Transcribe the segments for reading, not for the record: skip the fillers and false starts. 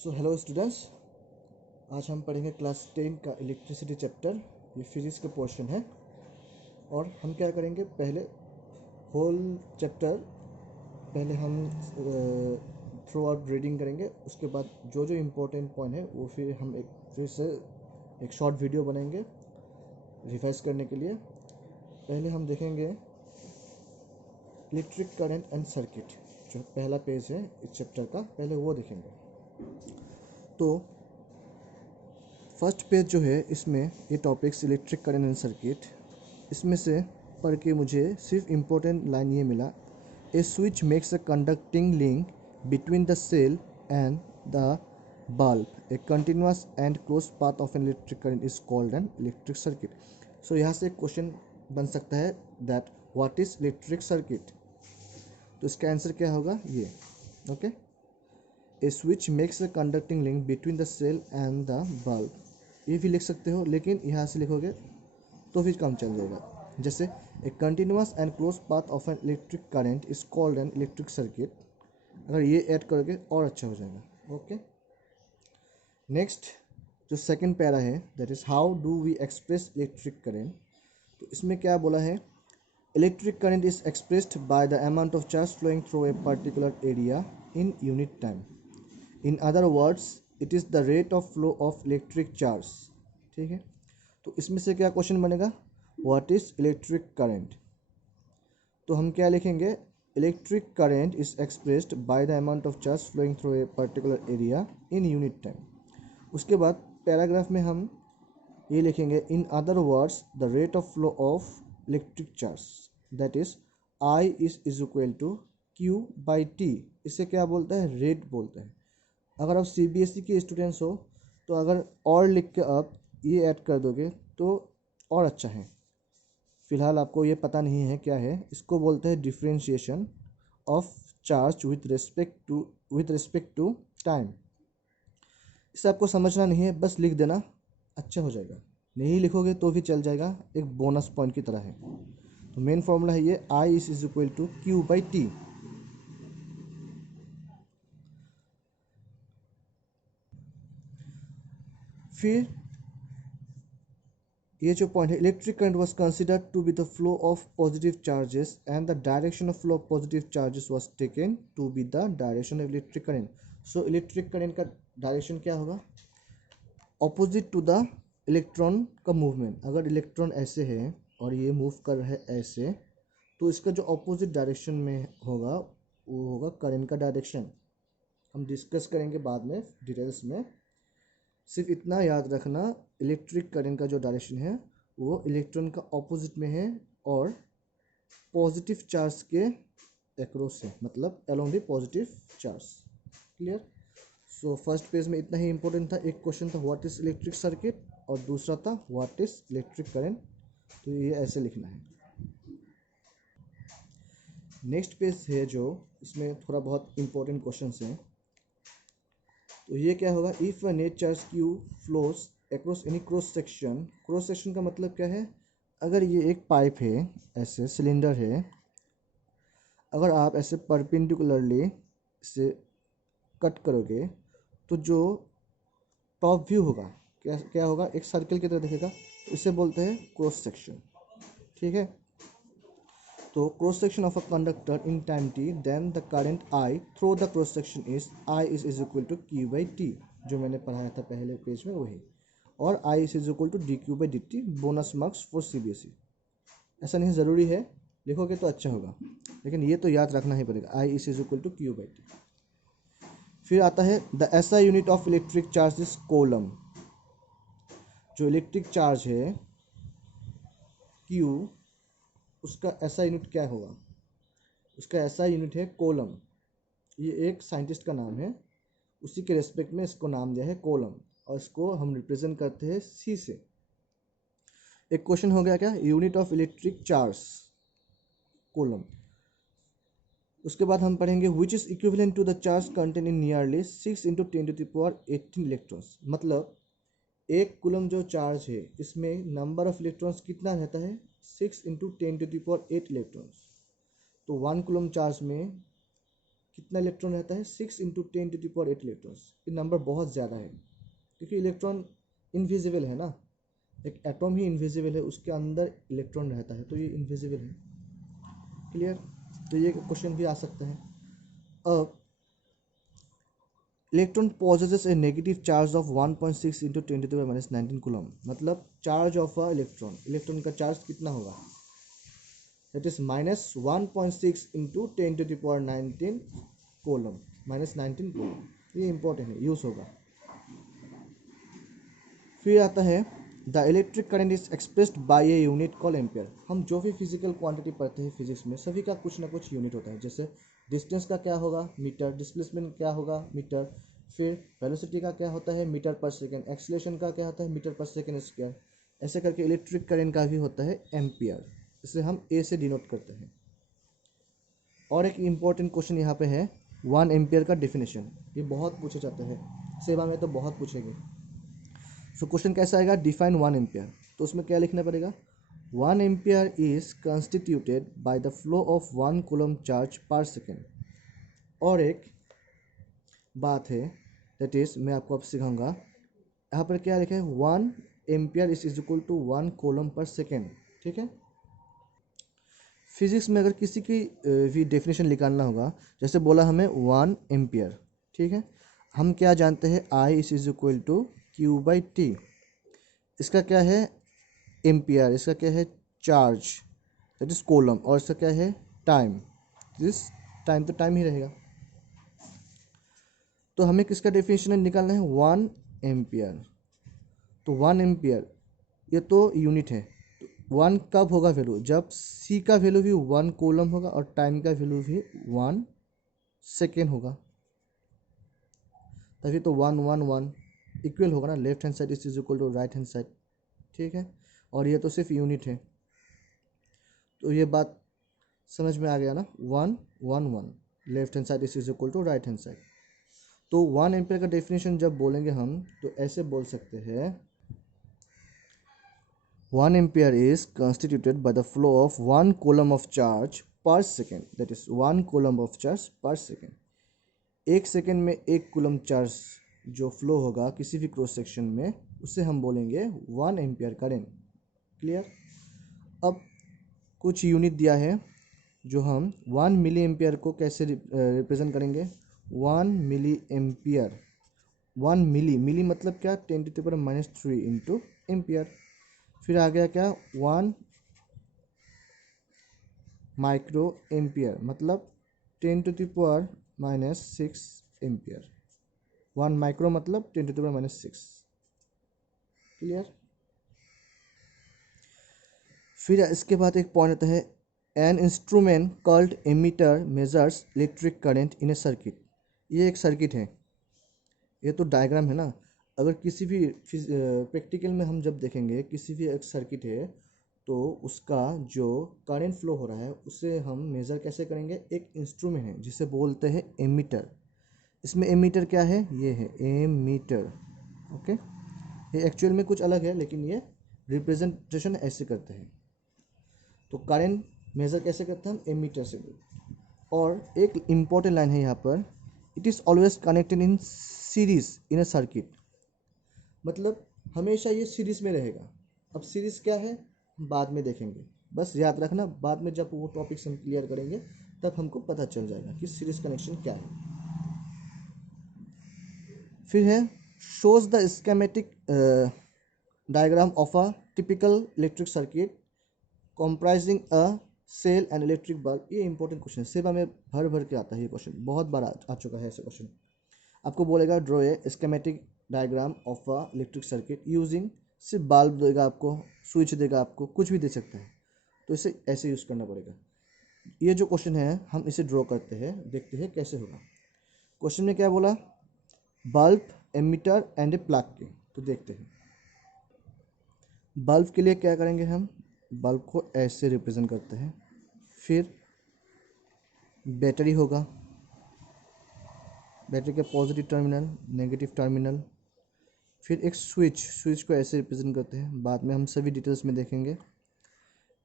So hello students, आज हम पढ़ेंगे क्लास 10 का इलेक्ट्रिसिटी चैप्टर। ये फिजिक्स का पोर्शन है और हम क्या करेंगे, पहले होल चैप्टर पहले हम थ्रू आउट रीडिंग करेंगे। उसके बाद जो जो इम्पोर्टेंट पॉइंट है वो फिर से एक शॉर्ट वीडियो बनाएंगे रिवाइज करने के लिए। पहले हम देखेंगे इलेक्ट्रिक करंट एंड सर्किट, जो पहला पेज है इस चैप्टर का, पहले वो देखेंगे। तो फर्स्ट पेज जो है इसमें ये topics electric current and circuit, इसमें से पढ़ के मुझे सिर्फ इम्पोर्टेंट लाइन ये मिला, a switch makes a conducting link between the cell and the bulb, a continuous and close path of an electric current is called an electric circuit. So यहाँ से एक क्वेश्चन बन सकता है that what is electric circuit. तो इसका answer क्या होगा, ये okay. A switch makes a conducting link between the cell and the bulb, ये भी लिख सकते हो, लेकिन यहाँ से लिखोगे तो फिर काम चल जाएगा। जैसे a continuous and close path of an electric current is called an electric circuit, अगर ये ऐड करोगे और अच्छा हो जाएगा। ओके, नेक्स्ट जो सेकंड पैरा है that is how do we express electric current. तो इसमें क्या बोला है, electric current is expressed by the amount of charge flowing through a particular area in unit time. In other words it is the rate of flow of electric charge. ठीक है, तो इसमें से क्या क्वेश्चन बनेगा, व्हाट इज इलेक्ट्रिक करंट। तो हम क्या लिखेंगे, electric current is expressed by the amount of charge flowing through a particular area in unit time. उसके बाद पैराग्राफ में हम ये लिखेंगे, in other words the rate of flow of electric charge that is I is equal to Q by T. इसे क्या बोलते हैं, रेट बोलते हैं। अगर आप सीबीएसई के स्टूडेंट्स हो तो अगर और लिख के आप ये ऐड कर दोगे तो और अच्छा है। फिलहाल आपको ये पता नहीं है क्या है, इसको बोलते हैं differentiation of charge with respect to time. इसे आपको समझना नहीं है, बस लिख देना, अच्छा हो जाएगा। नहीं लिखोगे तो भी चल जाएगा, एक बोनस पॉइंट की तरह है। तो मेन फॉर्मूला है ये, I is equal to Q by T. फिर ये जो पॉइंट है, electric current was considered to be the flow of positive charges and the direction of flow of positive charges was taken to be the direction of electric current. So electric current का direction क्या होगा, opposite to the electron का movement. अगर electron ऐसे है और ये move कर रहा है ऐसे, तो इसका जो ऑपोजिट डायरेक्शन में होगा वो होगा करंट का डायरेक्शन। हम डिस्कस करेंगे बाद में डिटेल्स में। सिर्फ इतना याद रखना, इलेक्ट्रिक करंट का जो डायरेक्शन है वो इलेक्ट्रॉन का ऑपोजिट में है और पॉजिटिव चार्ज के एक्रॉस है, मतलब along the positive charge. Clear. So first page में इतना ही इंपॉर्टेंट था। एक क्वेश्चन था व्हाट इज इलेक्ट्रिक सर्किट और दूसरा था व्हाट इज इलेक्ट्रिक करंट। तो ये ऐसे लिखना है। नेक्स्ट पेज है जो, इसमें थोड़ा बहुत इंपॉर्टेंट क्वेश्चन हैं। तो ये क्या होगा, if a net charge Q flows across any cross section. Cross section का मतलब क्या है, अगर ये एक पाइप है, ऐसे सिलेंडर है, अगर आप ऐसे परपेंडिकुलरली इसे कट करोगे तो जो टॉप व्यू होगा क्या क्या होगा, एक सर्कल की तरह दिखेगा। तो इसे बोलते हैं क्रॉस सेक्शन। ठीक है, तो cross section of a conductor in time T, then the current I through the cross section is I is equal to Q by T, जो मैंने पढ़ाया था पहले पेज में वही। और I is equal to d Q by d T. Bonus marks for CBSE. ऐसा नहीं ज़रूरी है, लिखोगे तो अच्छा होगा, लेकिन ये तो याद रखना ही पड़ेगा, I is equal to Q by T. फिर आता है the SI unit of electric charge is coulomb. जो इलेक्ट्रिक चार्ज है क्यू, उसका ऐसा यूनिट क्या होगा, उसका ऐसा यूनिट है कोलम। ये एक साइंटिस्ट का नाम है, उसी के रेस्पेक्ट में इसको नाम दिया है कोलम, और इसको हम रिप्रेजेंट करते हैं सी से। एक क्वेश्चन हो गया क्या, unit of electric charge coulomb. उसके बाद हम पढ़ेंगे which is equivalent to the charge content in nearly 6 into 10⁻18 electrons. मतलब एक कूलम जो चार्ज है इसमें नंबर ऑफ इलेक्ट्रॉन्स कितना रहता है, 6 इंटू 10⁸ इलेक्ट्रॉन्स। तो 1 कूलम चार्ज में कितना इलेक्ट्रॉन रहता है 6 × 10⁸ इलेक्ट्रॉन्स। ये नंबर बहुत ज़्यादा है क्योंकि इलेक्ट्रॉन इनविजिबल है ना, एक एटॉम ही इनविजिबल है, उसके अंदर इलेक्ट्रॉन रहता है तो ये इनविजिबल है। क्लियर? तो ये क्वेश्चन भी आ सकता है। अब electron possesses a negative charge of 1.6 × 10⁻19 coulomb, मतलब charge of a electron, electron का चार्ज कितना होगा, दैट इज -1.6 × 10⁻19 कूलम, -19 कूलम। ये इंपॉर्टेंट है, यूज होगा। फिर आता है the electric current is expressed by a unit call ampere. हम जो भी फिजिकल क्वांटिटी पढ़ते हैं फिजिक्स में, सभी का कुछ ना कुछ यूनिट होता है। जैसे डिस्टेंस का क्या होगा, मीटर, डिस्प्लेसमेंट क्या होगा, मीटर, फिर वेलोसिटी का क्या होता है, मीटर पर सेकेंड, एक्सीलरेशन का क्या होता है, मीटर पर सेकेंड स्क्वायर। ऐसे करके इलेक्ट्रिक करंट का भी होता है एम्पियर, इसे हम ए से डिनोट करते हैं। और एक इम्पॉर्टेंट क्वेश्चन यहाँ पे है 1 एम्पियर का डेफिनेशन, ये बहुत पूछा जाता है, सेवा में तो बहुत पूछेंगे। सो क्वेश्चन कैसा आएगा, डिफाइन 1 एम्पियर, तो उसमें क्या लिखना पड़ेगा, 1 ampere is constituted by the flow of 1 coulomb charge per second. और एक बात है, दैट इज मैं आपको अब सिखाऊंगा, यहाँ पर क्या लिखा है, 1 ampere is equal to 1 coulomb per second. ठीक है, फिजिक्स में अगर किसी की भी डेफिनेशन निकालना होगा, जैसे बोला हमें 1 एम्पियर, ठीक है, हम क्या जानते हैं, आई इज इक्वल टू Q/T। इसका क्या है एम्पियर, इसका क्या है चार्ज, दैट इज कूलम, और इसका क्या है टाइम, दिस टाइम तो टाइम ही रहेगा। तो हमें किसका डेफिनेशन निकालना है, 1 एम्पियर। तो 1 एम्पियर ये तो यूनिट है, 1 कब होगा वैल्यू, जब C का वैल्यू भी 1 कूलम होगा और टाइम का वैल्यू भी 1 सेकेंड होगा, तभी तो 1 1 1 इक्वल होगा ना, left hand side is equal to right hand side. ठीक है, और ये तो सिर्फ यूनिट है, तो ये बात समझ में आ गया ना, 1 1 1 left hand side is equal to right hand side. तो 1 एम्पियर का डेफिनेशन जब बोलेंगे हम तो ऐसे बोल सकते हैं, 1 ampere is constituted by the flow of 1 coulomb of charge per second, that is 1 coulomb of charge per second. एक सेकेंड में 1 कूलम चार्ज जो फ्लो होगा किसी भी क्रॉस सेक्शन में, उसे हम बोलेंगे 1 एम्पियर करेंट। क्लियर? अब कुछ यूनिट दिया है जो हम 1 मिली एम्पियर को कैसे रिप्रेजेंट करेंगे, 1 मिली एम्पियर, 1 मिली मतलब क्या, 10⁻³ इंटू एम्पियर। फिर आ गया क्या, 1 माइक्रो एम्पियर मतलब 10⁻⁻6 एम्पियर, 1 माइक्रो मतलब 10⁻⁻6। क्लियर? फिर इसके बाद एक पॉइंट आता है, an instrument called ammeter measures electric current in a circuit. ये एक सर्किट है, ये तो डायग्राम है ना। अगर किसी भी प्रैक्टिकल में हम जब देखेंगे किसी भी एक सर्किट है तो उसका जो करंट फ्लो हो रहा है उसे हम मेज़र कैसे करेंगे, एक इंस्ट्रूमेंट है जिसे बोलते हैं एमीटर। इसमें एमीटर क्या है, ये है एमीटर। ओके, ये एक्चुअल में कुछ अलग है लेकिन ये रिप्रेजेंटेशन ऐसे करते हैं। तो करंट मेज़र कैसे करते हैं हम, एमीटर से। और एक इम्पॉर्टेंट लाइन है यहाँ पर, it is always connected in series in a circuit, मतलब हमेशा ये सीरीज में रहेगा। अब सीरीज क्या है हम बाद में देखेंगे, बस याद रखना, बाद में जब वो टॉपिक्स हम क्लियर करेंगे तब हमको पता चल जाएगा कि सीरीज कनेक्शन क्या है। फिर है shows the schematic diagram of a typical electric circuit comprising a cell and electric bulb. ये इंपॉर्टेंट क्वेश्चन है, सेवा में भर भर के आता है ये क्वेश्चन, बहुत बार आ चुका है ऐसा क्वेश्चन। आपको बोलेगा draw a schematic diagram of a electric circuit using, सिर्फ बल्ब देगा आपको, स्विच देगा आपको, कुछ भी दे सकता है, तो इसे ऐसे यूज़ करना पड़ेगा। ये जो क्वेश्चन है हम इसे ड्रॉ करते हैं, देखते हैं कैसे होगा। क्वेश्चन में क्या बोला, bulb, ammeter and a plug के, तो देखते हैं। बल्ब के लिए क्या करेंगे हम, बल्ब को ऐसे रिप्रेजेंट करते हैं। फिर बैटरी होगा, बैटरी के पॉजिटिव टर्मिनल, नेगेटिव टर्मिनल। फिर एक स्विच, स्विच को ऐसे रिप्रेजेंट करते हैं, बाद में हम सभी डिटेल्स में देखेंगे।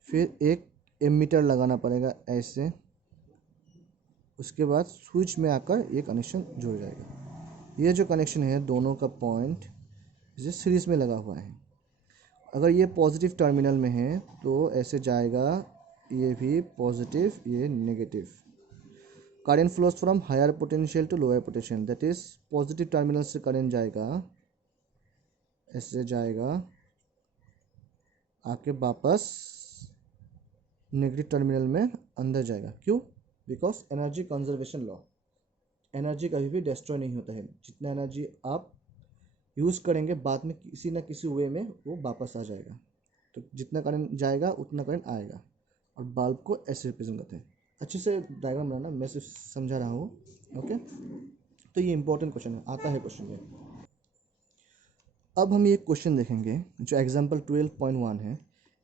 फिर एक एमीटर लगाना पड़ेगा ऐसे, उसके बाद स्विच में आकर ये कनेक्शन जुड़ जाएगा। ये जो कनेक्शन है दोनों का पॉइंट इसे सीरीज में लगा हुआ है। अगर ये पॉजिटिव टर्मिनल में है तो ऐसे जाएगा, ये भी पॉजिटिव, ये negative. Current flows from higher potential to lower potential, that is positive terminal से करंट जाएगा, ऐसे जाएगा, आके वापस नेगेटिव टर्मिनल में अंदर जाएगा। क्यों? Because energy conservation law, energy कभी भी डिस्ट्रॉय नहीं होता है। जितना एनर्जी आप यूज़ करेंगे बाद में किसी ना किसी वे में वो वापस आ जाएगा। तो जितना करंट जाएगा उतना करंट आएगा, और बल्ब को ऐसे रिप्रेजेंट करते हैं। अच्छे से डायग्राम बनाना, मैं सिर्फ समझा रहा हूँ। ओके, तो ये इंपॉर्टेंट क्वेश्चन है, आता है क्वेश्चन में। अब हम ये क्वेश्चन देखेंगे जो एग्जाम्पल 12.1 है।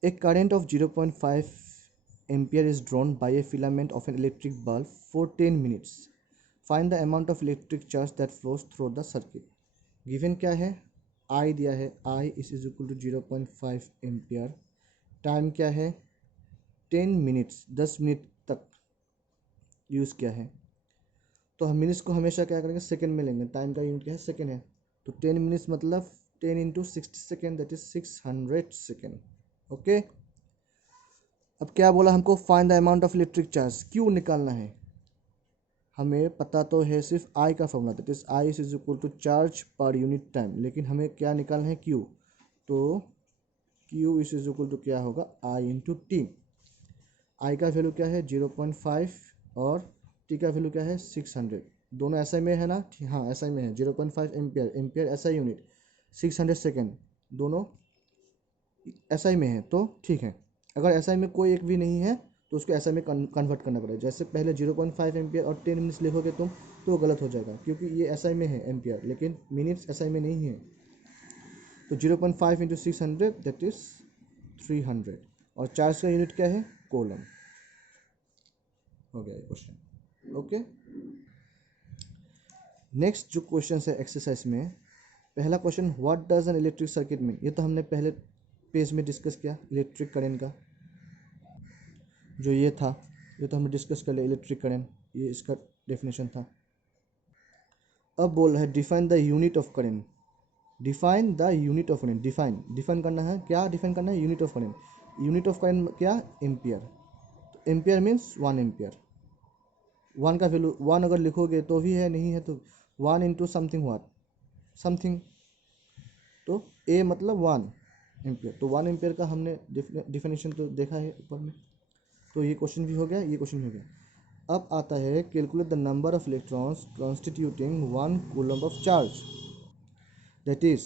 A current of 0.5 ampere is drawn by a filament of an electric bulb for 10 minutes. Find the amount of electric charge that flows through the circuit. Given क्या है? आई दिया है, I is equal to 0.5 ampere. Time क्या है? 10 minutes, 10 minute तक use किया है। तो हम मिनट्स को हमेशा क्या करेंगे? सेकंड में लेंगे। टाइम का यूनिट क्या है? सेकंड है। तो 10 मिनट्स मतलब 10 into 60 second, that is 600 second. Okay, अब क्या बोला हमको? Find the amount of electric charge. Q निकालना है। हमें पता तो है सिर्फ आई का formula, that is I is equal to charge per unit time, लेकिन हमें क्या निकालना है? क्यू। तो क्यू इज इक्वल टू क्या होगा? आई इंटू टी। आई का वैल्यू क्या है? 0.5 और टी का वैल्यू क्या है? 600। दोनों एसआई में है ना? हाँ, एसआई में है। 0.5 ampere, ampere SI unit, 600 second, दोनों एसआई में है, तो ठीक है। अगर एसआई में कोई एक भी नहीं है तो उसको एसआई में कन्वर्ट करना पड़ेगा। जैसे पहले 0.5 एम्पियर और 10 मिनट्स लिखोगे तुम तो गलत हो जाएगा, क्योंकि ये एसआई में है एम्पियर, लेकिन मिनट्स एसआई में नहीं है। तो 0.5 इंटू 600 दैट इज 300। और चार्ज का यूनिट क्या है? कोलम। हो गया ये क्वेश्चन। ओके, नेक्स्ट जो क्वेश्चन है एक्सरसाइज में, पहला question, what does N electric circuit mean. ये तो हमने पहले पेज में डिस्कस किया, इलेक्ट्रिक करंट का जो ये था, ये तो हमने डिस्कस कर लिया। इलेक्ट्रिक करंट, ये इसका डेफिनेशन था। अब बोल रहा है define the unit of current. Define the unit of current. Define करना है। क्या डिफाइन करना है? Unit of current. Unit of current क्या? एम्पियर। तो एम्पियर मीन्स 1 एम्पियर। 1 का वैल्यू 1 अगर लिखोगे तो भी है, नहीं है तो 1 इंटू समथिंग, व्हाट समथिंग, तो ए मतलब 1 एम्पियर। तो 1 एम्पियर का हमने डिफिनेशन तो देखा है ऊपर में। तो ये क्वेश्चन भी हो गया, ये क्वेश्चन भी हो गया। अब आता है calculate the number of electrons constituting 1 coulomb of charge. That is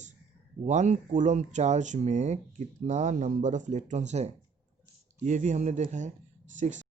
1 coulomb charge में कितना नंबर ऑफ इलेक्ट्रॉन्स है, ये भी हमने देखा है। 6